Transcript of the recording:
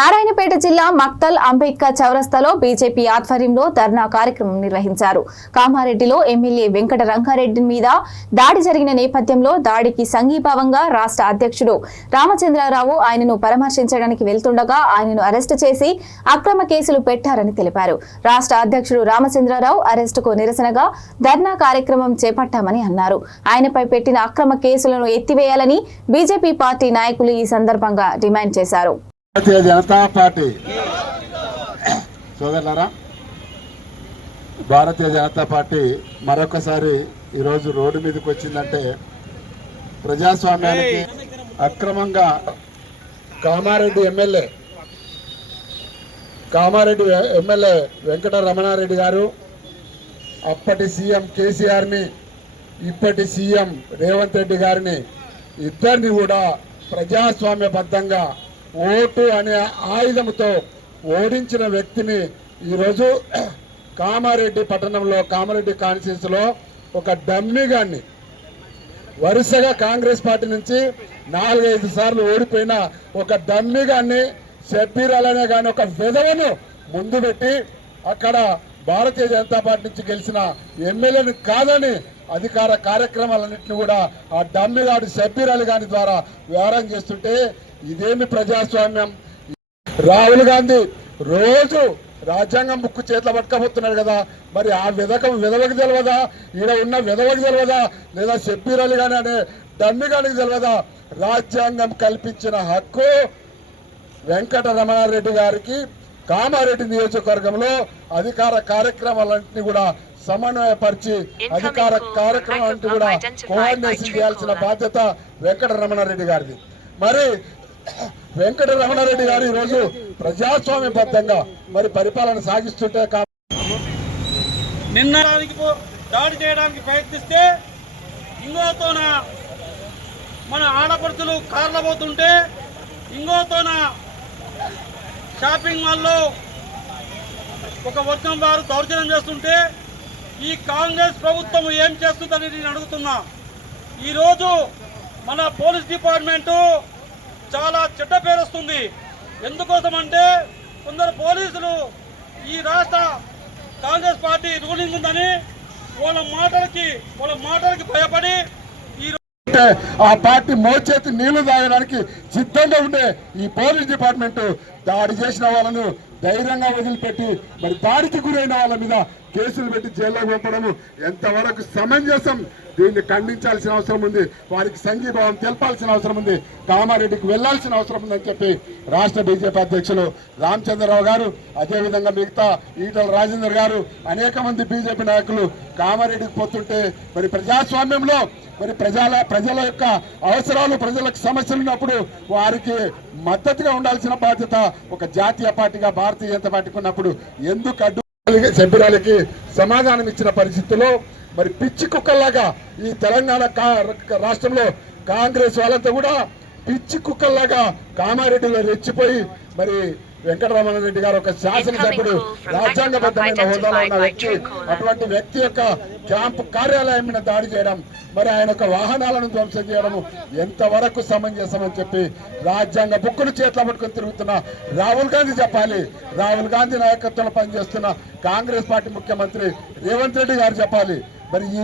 నారాయణపేట జిల్లా మక్తల్ అంబేద్కర్ చౌరస్తాలో బీజేపీ ఆధ్వర్యంలో ధర్నా కార్యక్రమం నిర్వహించారు. కామారెడ్డిలో ఎమ్మెల్యే వెంకట రంగారెడ్డి మీద దాడి జరిగిన నేపథ్యంలో దాడికి సంఘీభావంగా రాష్ట్ర అధ్యక్షుడు రామచంద్రరావు ఆయనను పరామర్శించడానికి వెళ్తుండగా ఆయనను అరెస్టు చేసి అక్రమ కేసులు పెట్టారని తెలిపారు. రాష్ట్ర అధ్యక్షుడు రామచంద్రరావు అరెస్టుకు నిరసనగా ధర్నా కార్యక్రమం చేపట్టామని అన్నారు. ఆయనపై పెట్టిన అక్రమ కేసులను ఎత్తివేయాలని బీజేపీ పార్టీ నాయకులు ఈ సందర్భంగా డిమాండ్ చేశారు. భారతీయ జనతా పార్టీ సోదరులారా, భారతీయ జనతా పార్టీ మరొకసారి ఈరోజు రోడ్డు మీదకి వచ్చిందంటే ప్రజాస్వామ్యానికి అక్రమంగా కామారెడ్డి ఎమ్మెల్యే వెంకట రమణారెడ్డి గారు అప్పటి సీఎం కేసీఆర్ని, ఇప్పటి సీఎం రేవంత్ రెడ్డి గారిని ఇద్దరిని కూడా ప్రజాస్వామ్యబద్ధంగా ఓటు అనే ఆయుధంతో ఓడించిన వ్యక్తిని ఈరోజు కామారెడ్డి పట్టణంలో, కామారెడ్డి కాన్స్టిట్యూన్సీలో ఒక డమ్మీగాన్ని వరుసగా కాంగ్రెస్ పార్టీ నుంచి 4-5 సార్లు ఓడిపోయిన ఒక డమ్మీగాన్ని, షబ్బీర్ అలనే కానీ ఒక విధవను ముందు పెట్టి అక్కడ భారతీయ జనతా పార్టీ నుంచి గెలిచిన ఎమ్మెల్యేని కాదని అధికార కార్యక్రమాలన్నింటినీ కూడా ఆ డమ్మిగాడు షబ్బీర్ అలీ గారి ద్వారా వ్యవహారం చేస్తుంటే ఇదేమి ప్రజాస్వామ్యం? రాహుల్ గాంధీ రోజు రాజ్యాంగం బుక్కు చేతిలో పట్టుకపోతున్నాడు కదా, మరి ఆ విధవకి తెలియదా? ఈడ ఉన్న విధవకి తెలియదా? లేదా షబ్బీర్ అలీ గాని అనే డమ్మిగానికి తెలియదా? రాజ్యాంగం కల్పించిన హక్కు వెంకట రమణారెడ్డి గారికి కామారెడ్డి నియోజకవర్గంలో అధికార కార్యక్రమాలన్నింటినీ కూడా సమన్వయపరిచి అధికార కార్యక్రమాలన్నింటినీ కూడా కోఆర్డినేషన్ చేయాల్సిన బాధ్యత వెంకట రమణారెడ్డి గారిది. మరి వెంకట రమణారెడ్డి గారు ఈరోజు ప్రజాస్వామ్యబద్ధంగా మరి పరిపాలన సాగిస్తుంటే నిన్న దాడి చేయడానికి ప్రయత్నిస్తే ఇంకోతోన మన ఆడపడుతులు కార్ల పోతుంటే ఇంకోతోన షాపింగ్ మాల్లో ఒక వర్గం వారు దౌర్జన్యం చేస్తుంటే ఈ కాంగ్రెస్ ప్రభుత్వం ఏం చేస్తుందని నేను అడుగుతున్నా. ఈరోజు మన పోలీస్ డిపార్ట్మెంటు చాలా చెడ్డ పేరు వస్తుంది. ఎందుకోసం అంటే కొందరు పోలీసులు ఈ రాష్ట్ర కాంగ్రెస్ పార్టీ రూలింగ్ ఉందని వాళ్ళ మాటలకి భయపడి ఆ పార్టీ మోచేతి నీళ్లు తాగడానికి సిద్ధంగా ఉండే ఈ పోలీస్ డిపార్ట్మెంట్ దాడి చేసిన వాళ్ళను ధైర్యంగా వదిలిపెట్టి మరి దాడికి గురైన వాళ్ళ మీద కేసులు పెట్టి జైల్లో పంపడము ఎంతవరకు సమంజసం? దీన్ని ఖండించాల్సిన అవసరం ఉంది. వారికి సంఘీభావం తెలపాల్సిన అవసరం ఉంది. కామారెడ్డికి వెళ్లాల్సిన అవసరం ఉందని చెప్పి రాష్ట్ర బీజేపీ అధ్యక్షులు రామచంద్రరావు గారు, అదేవిధంగా మిగతా ఈటల రాజేందర్ గారు, అనేక మంది బీజేపీ నాయకులు కామారెడ్డికి పోతుంటే మరి ప్రజాస్వామ్యంలో మరి ప్రజల యొక్క అవసరాలు, ప్రజలకు సమస్యలు ఉన్నప్పుడు వారికి మద్దతుగా ఉండాల్సిన బాధ్యత ఒక జాతీయ పార్టీగా భారతీయ జనతా పార్టీకి ఉన్నప్పుడు ఎందుకు అడ్డు సభ్యురాలకి సమాధానం ఇచ్చిన పరిస్థితుల్లో మరి పిచ్చి కుక్కల్లాగా ఈ తెలంగాణ రాష్ట్రంలో కాంగ్రెస్ వాళ్ళంతా కూడా పిచ్చి కుక్కల్లాగా కామారెడ్డిలో రెచ్చిపోయి మరి వెంకటరమణారెడ్డి గారు ఒక శాసనసభ్యుడు, రాజ్యాంగబద్ధమైన హోదాలో ఉన్న వ్యక్తి, అటువంటి వ్యక్తి యొక్క క్యాంపు కార్యాలయం మీద దాడి చేయడం, మరి ఆయన యొక్క వాహనాలను ధ్వంసం చేయడం ఎంతవరకు సమంజసమని చెప్పి రాజ్యాంగ బుక్కును చేతిలో పట్టుకొని తిరుగుతున్న రాహుల్ గాంధీ చెప్పాలి. రాహుల్ గాంధీ నాయకత్వంలో పనిచేస్తున్న కాంగ్రెస్ పార్టీ ముఖ్యమంత్రి రేవంత్ రెడ్డి గారు చెప్పాలి. మరి ఈ